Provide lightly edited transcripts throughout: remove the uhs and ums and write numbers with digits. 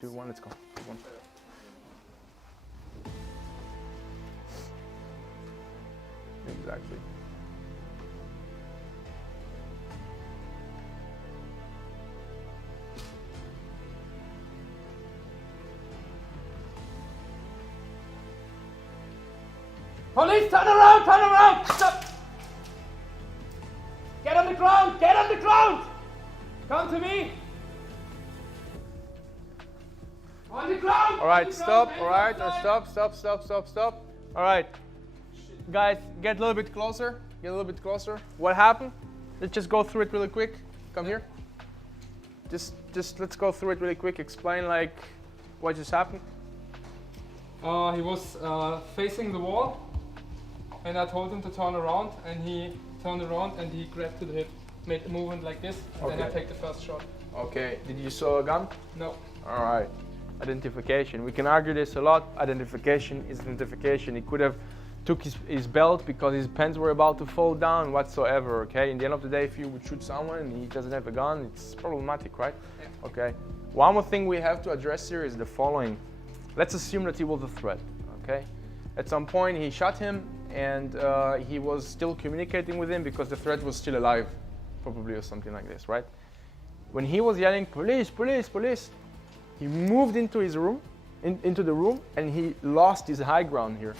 2, 1, let's go. One. Exactly. Police, turn around, stop! Get on the ground! Come to me! On the ground! Alright, stop, alright, stop. Alright. Guys, get a little bit closer. What happened? Let's just go through it really quick. Come here. Just let's go through it really quick. Explain like what just happened. He was facing the wall, and I told him to turn around, and he turned around and he grabbed to the hip, made a movement like this, and then I take the first shot. Okay. Did you saw a gun? No. Alright. Identification. We can argue this a lot. Identification is identification. He could have took his belt because his pants were about to fall down whatsoever, okay? In the end of the day, if you would shoot someone and he doesn't have a gun, it's problematic, right? Yeah. Okay. One more thing we have to address here is the following. Let's assume that he was a threat, okay? At some point, he shot him and he was still communicating with him because the threat was still alive, probably, or something like this, right? When he was yelling, police, police, police, he moved into his room, into the room, and he lost his high ground here.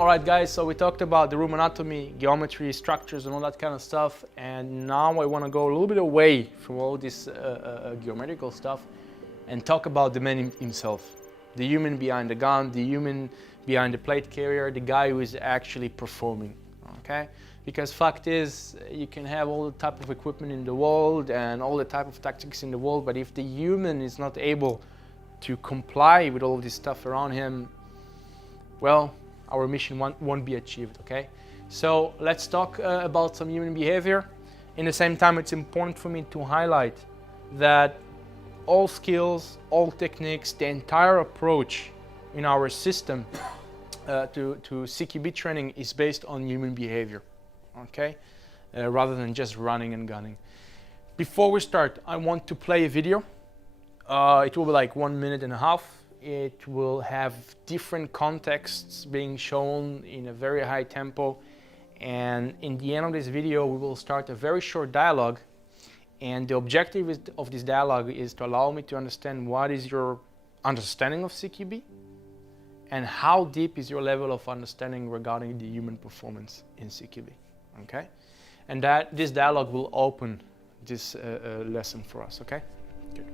Alright guys, so we talked about the room anatomy, geometry, structures and all that kind of stuff, and now I want to go a little bit away from all this geometrical stuff and talk about the man himself. The human behind the gun, the human behind the plate carrier, the guy who is actually performing, okay? Because fact is, you can have all the type of equipment in the world and all the type of tactics in the world, but if the human is not able to comply with all of this stuff around him, well, our mission won't be achieved, okay? So let's talk about some human behavior. In the same time, it's important for me to highlight that all skills, all techniques, the entire approach in our system to CQB training is based on human behavior, okay? Rather than just running and gunning. Before we start, I want to play a video. It will be like 1.5 minutes. It will have different contexts being shown in a very high tempo. And in the end of this video, we will start a very short dialogue. And the objective of this dialogue is to allow me to understand what is your understanding of CQB and how deep is your level of understanding regarding the human performance in CQB, okay? And that this dialogue will open this lesson for us, okay? Good.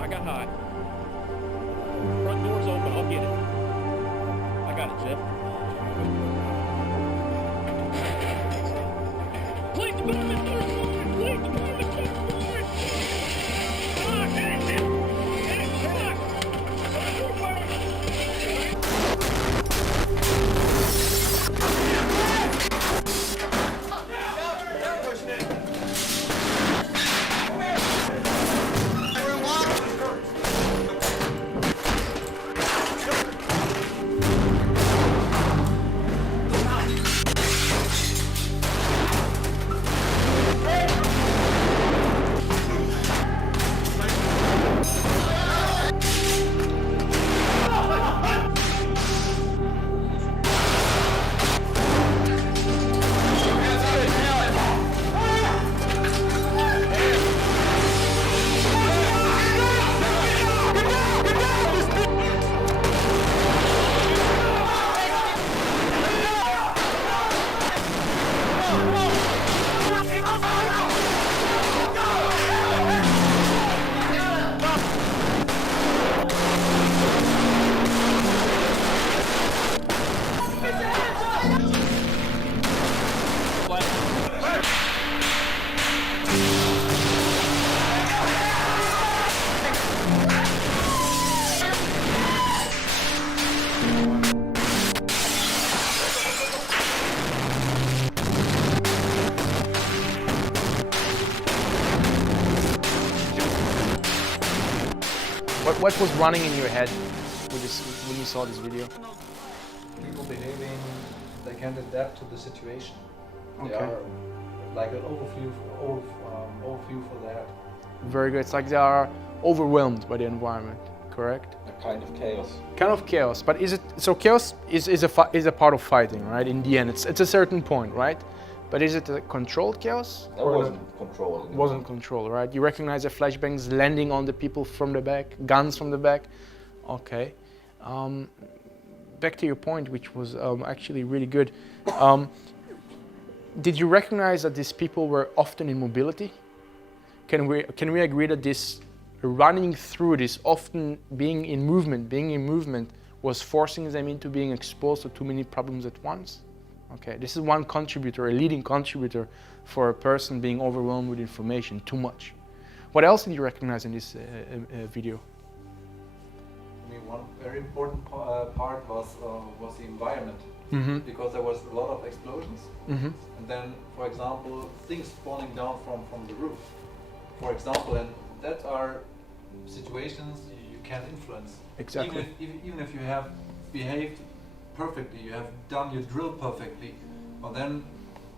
I got hot. Front door's open, I'll get it. I got it, Jeff. Please, the movement, door's forward! Please, the movement, door's forward! Come on, get it, man! Get it, come on! Door forward! What was running in your head when you saw this video? People behaving, they can adapt to the situation. They Okay. are like an overview for that. Very good. It's like they are overwhelmed by the environment, correct? A kind of chaos. Kind of chaos, but is it so? Chaos is a part of fighting, right? In the end, it's a certain point, right? But is it a controlled chaos? That wasn't controlled. Wasn't controlled, right? You recognize the flashbangs landing on the people from the back, guns from the back. Okay. Back to your point, which was actually really good. Did you recognize that these people were often in mobility? Can we agree that this running through this, often being in movement, was forcing them into being exposed to too many problems at once? Okay, this is one contributor, a leading contributor for a person being overwhelmed with information, too much. What else did you recognize in this video? I mean, one very important part was the environment, Mm-hmm. because there was a lot of explosions, Mm-hmm. and then, for example, things falling down from the roof, for example, and that are situations you can't influence. Exactly. Even if you have behaved perfectly, you have done your drill perfectly, but then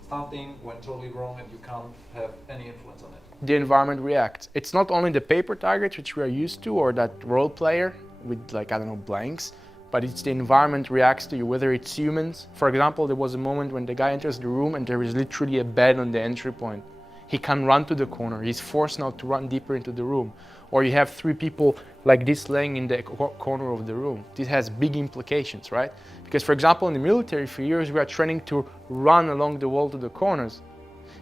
something went totally wrong and you can't have any influence on it. The environment reacts. It's not only the paper targets which we are used to, or that role player with, like, I don't know, blanks, but it's the environment reacts to you, whether it's humans. For example, there was a moment when the guy enters the room and there is literally a bed on the entry point. He can run to the corner. He's forced now to run deeper into the room. Or you have 3 people like this laying in the corner of the room. This has big implications, right? Because for example, in the military for years, we are training to run along the wall to the corners.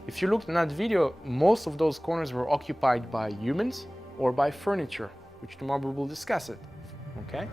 If you looked in that video, most of those corners were occupied by humans or by furniture, which tomorrow we will discuss it, okay?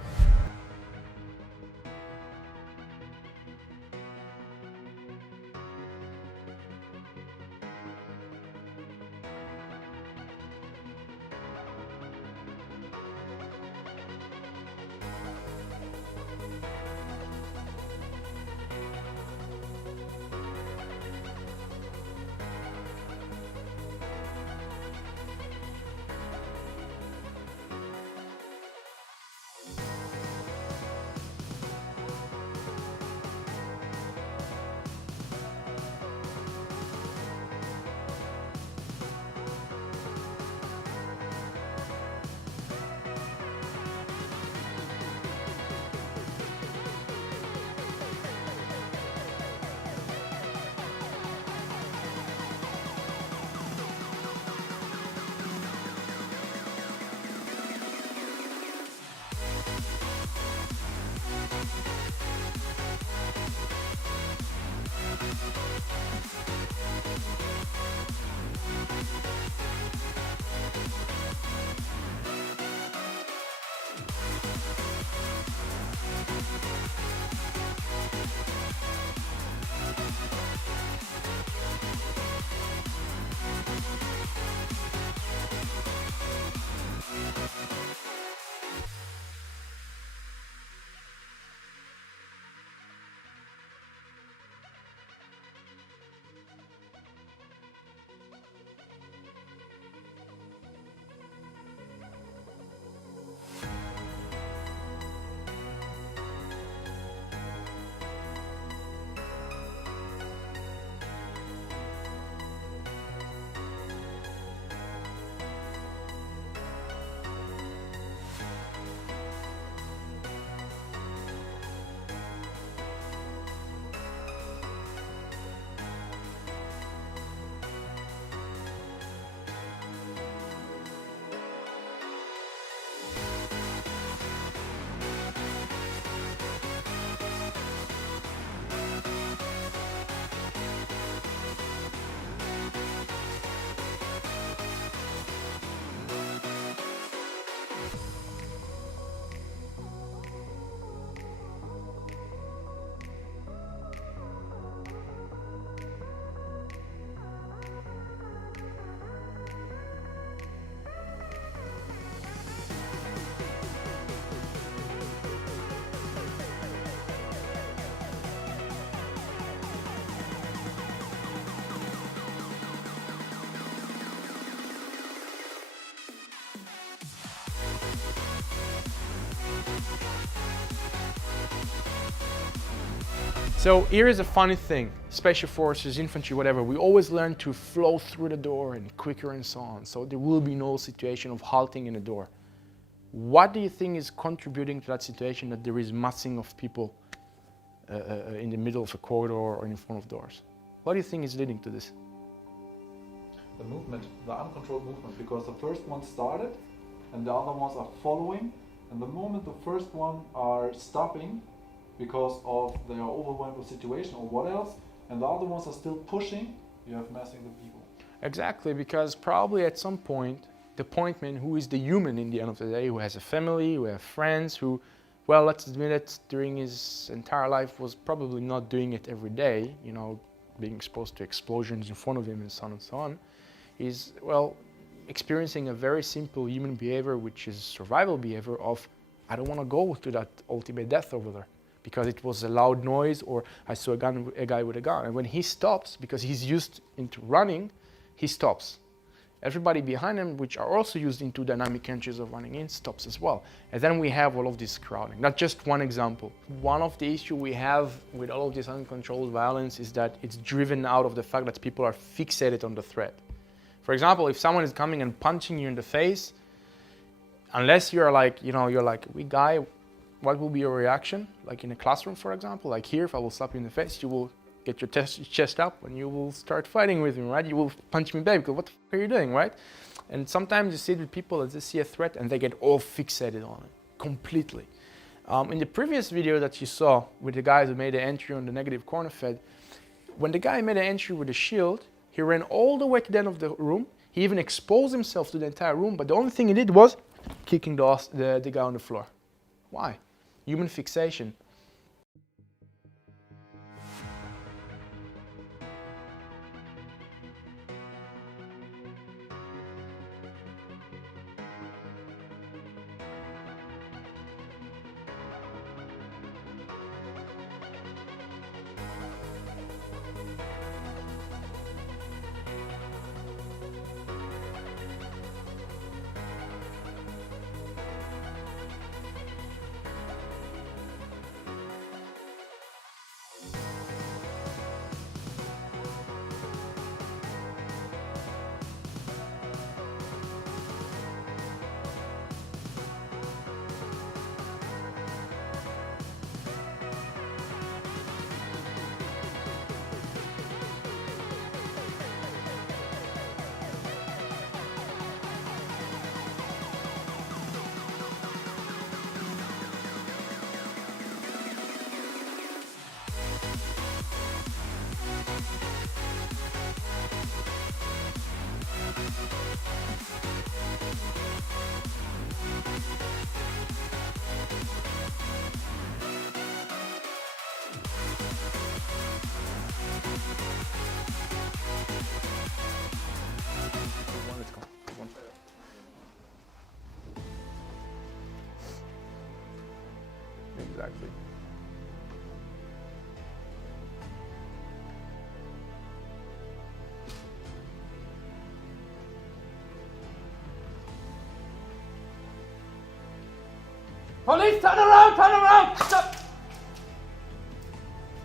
So here is a funny thing, special forces, infantry, whatever, we always learn to flow through the door and quicker and so on. So there will be no situation of halting in a door. What do you think is contributing to that situation, that there is massing of people in the middle of a corridor or in front of doors? What do you think is leading to this? The movement, the uncontrolled movement, because the first one started and the other ones are following, and the moment the first one are stopping because of their overwhelmed situation or what else, and the other ones are still pushing, you have massing the people. Exactly, because probably at some point, the pointman, who is the human in the end of the day, who has a family, who has friends, who, well, let's admit it, during his entire life was probably not doing it every day, you know, being exposed to explosions in front of him and so on and so on, is, well, experiencing a very simple human behavior, which is survival behavior of, I don't want to go to that ultimate death over there because it was a loud noise, or I saw a guy with a gun. And when he stops, because he's used into running, he stops. Everybody behind him, which are also used into dynamic entries of running in, stops as well. And then we have all of this crowding. That's just one example. One of the issues we have with all of this uncontrolled violence is that it's driven out of the fact that people are fixated on the threat. For example, if someone is coming and punching you in the face, unless you're like, you know, you're like, what will be your reaction? Like in a classroom, for example, like here, if I will slap you in the face, you will get your chest up and you will start fighting with me, right? You will punch me back because what the fuck are you doing, right? And sometimes you see it with people as they see a threat and they get all fixated on it completely. In the previous video that you saw with the guys who made the entry on the negative corner fed, when the guy made an entry with a shield, he ran all the way to the end of the room. He even exposed himself to the entire room, but the only thing he did was kicking the guy on the floor. Why? Human fixation. Exactly. Police, turn around, turn around! Stop!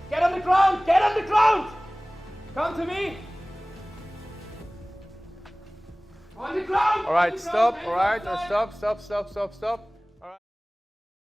Get on the ground, get on the ground! Come to me! On the ground! All right, on the stop. ground, All right, hands outside. stop.